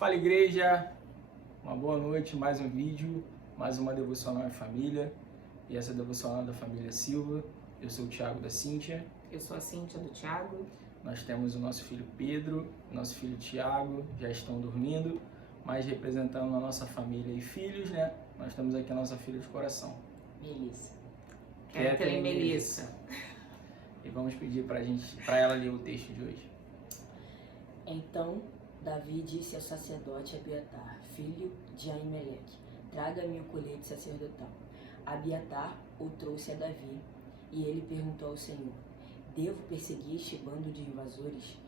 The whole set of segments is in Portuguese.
Fala igreja, uma boa noite, mais um vídeo, mais uma devocional em família. E essa devocional da família Silva. Eu sou o Thiago da Cíntia. Eu sou a Cíntia do Thiago. Nós temos o nosso filho Pedro, nosso filho Thiago, já estão dormindo, mas representando a nossa família e filhos, né? Nós temos aqui a nossa filha de coração, Melissa. Kathleen Melissa. E vamos pedir para ela ler o texto de hoje. Então Davi disse ao sacerdote Abiatar, filho de Aimeleque: traga-me o colete sacerdotal. Abiatar o trouxe a Davi, e ele perguntou ao Senhor: devo perseguir este bando de invasores?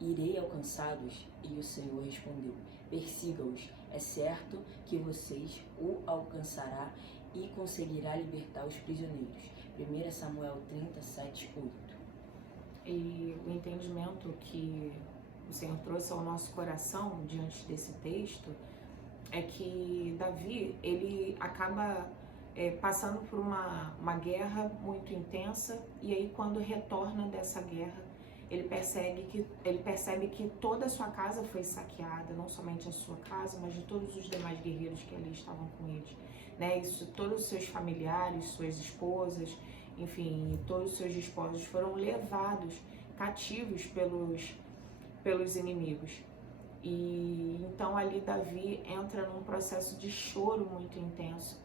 Irei alcançá-los? E o Senhor respondeu: persiga-os, é certo que vocês o alcançará e conseguirá libertar os prisioneiros. 1 Samuel 37:8. E o entendimento que o Senhor trouxe ao nosso coração diante desse texto é que Davi, ele acaba passando por uma guerra muito intensa, e aí quando retorna dessa guerra, ele percebe que toda a sua casa foi saqueada, não somente a sua casa, mas de todos os demais guerreiros que ali estavam com ele, né? Isso, todos os seus familiares, suas esposas, enfim, todos os seus esposos foram levados cativos pelos inimigos. E então ali Davi entra num processo de choro muito intenso,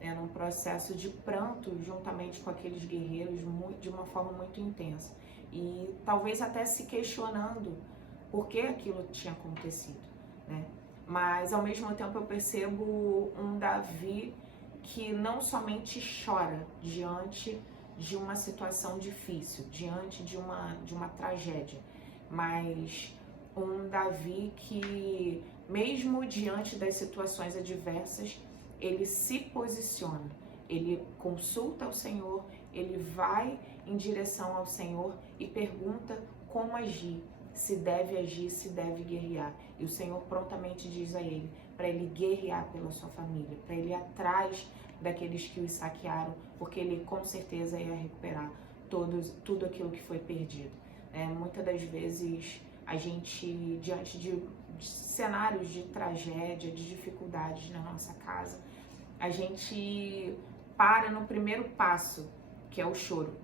né, num processo de pranto juntamente com aqueles guerreiros de uma forma muito intensa. E talvez até se questionando por que aquilo tinha acontecido, né? Mas ao mesmo tempo eu percebo um Davi que não somente chora diante de uma situação difícil, diante de uma tragédia, mas um Davi que, mesmo diante das situações adversas, ele se posiciona, ele consulta o Senhor, ele vai em direção ao Senhor e pergunta como agir, se deve guerrear. E o Senhor prontamente diz a ele, para ele guerrear pela sua família, para ele ir atrás daqueles que os saquearam, porque ele com certeza ia recuperar tudo aquilo que foi perdido. Muitas das vezes a gente, diante de cenários de tragédia, de dificuldades na nossa casa, a gente para no primeiro passo, que é o choro.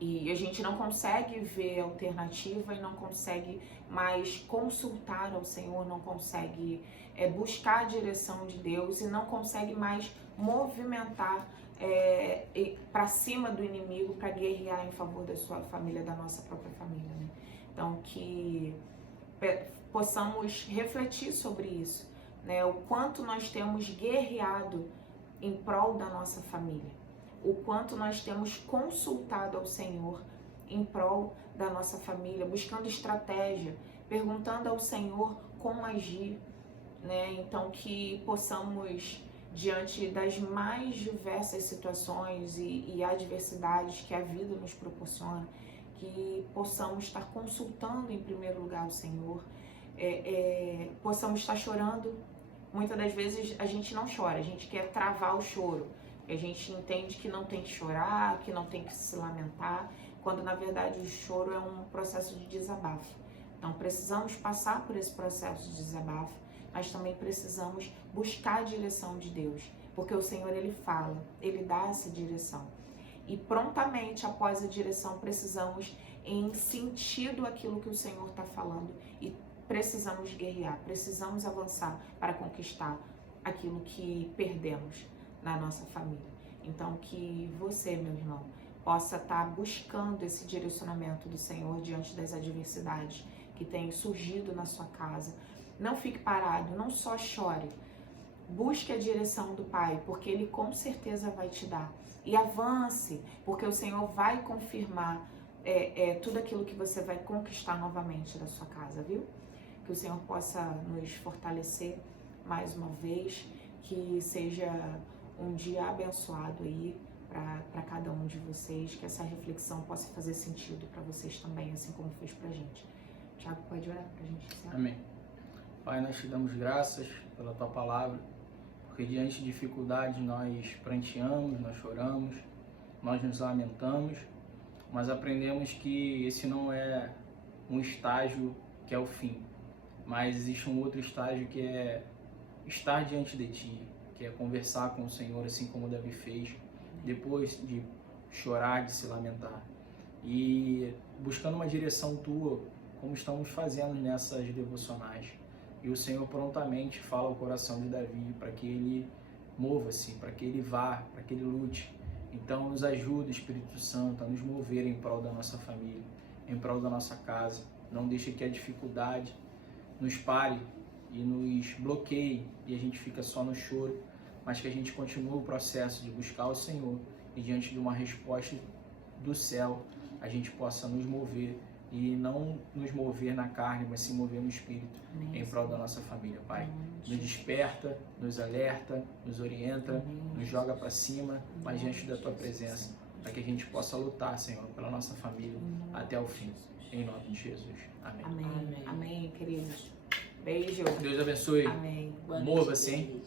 E a gente não consegue ver alternativa e não consegue mais consultar ao Senhor, não consegue buscar a direção de Deus e não consegue mais movimentar para cima do inimigo para guerrear em favor da sua família, da nossa própria família, né? Então que possamos refletir sobre isso, né? O quanto nós temos guerreado em prol da nossa família, o quanto nós temos consultado ao Senhor em prol da nossa família, buscando estratégia, perguntando ao Senhor como agir, né? Então que possamos, diante das mais diversas situações e adversidades que a vida nos proporciona, que possamos estar consultando em primeiro lugar o Senhor, possamos estar chorando. Muitas das vezes a gente não chora, a gente quer travar o choro, a gente entende que não tem que chorar, que não tem que se lamentar, quando na verdade o choro é um processo de desabafo. Então precisamos passar por esse processo de desabafo, mas também precisamos buscar a direção de Deus, porque o Senhor, ele fala, ele dá essa direção. E prontamente após a direção precisamos sentido aquilo que o Senhor está falando e precisamos guerrear, precisamos avançar para conquistar aquilo que perdemos na nossa família. Então que você, meu irmão, possa estar buscando esse direcionamento do Senhor diante das adversidades que têm surgido na sua casa. Não fique parado, não só chore. Busque a direção do Pai, porque Ele com certeza vai te dar. E avance, porque o Senhor vai confirmar tudo aquilo que você vai conquistar novamente da sua casa, viu? Que o Senhor possa nos fortalecer mais uma vez, que seja um dia abençoado aí para cada um de vocês, que essa reflexão possa fazer sentido para vocês também, assim como fez pra gente. Thiago, pode orar pra gente? Certo? Amém. Pai, nós te damos graças pela tua palavra, porque diante de dificuldades nós pranteamos, nós choramos, nós nos lamentamos, mas aprendemos que esse não é um estágio que é o fim, mas existe um outro estágio que é estar diante de Ti, que é conversar com o Senhor, assim como Davi fez, depois de chorar, de se lamentar, e buscando uma direção Tua, como estamos fazendo nessas devocionais. E o Senhor prontamente fala ao coração de Davi para que ele mova-se, para que ele vá, para que ele lute. Então nos ajuda, Espírito Santo, a nos mover em prol da nossa família, em prol da nossa casa. Não deixe que a dificuldade nos pare e nos bloqueie e a gente fica só no choro, mas que a gente continue o processo de buscar o Senhor e diante de uma resposta do céu a gente possa nos mover e não nos mover na carne, mas se mover no Espírito, em prol da nossa família, Pai. Nos desperta, nos alerta, nos orienta, nos joga para cima, mas diante da Tua presença, para que a gente possa lutar, Senhor, pela nossa família até o fim. Em nome de Jesus. Amém. Amém, amém, queridos. Beijo. Deus abençoe. Amém. Mova-se, hein?